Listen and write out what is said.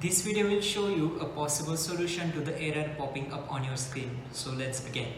This video will show you a possible solution to the error popping up on your screen. So let's begin.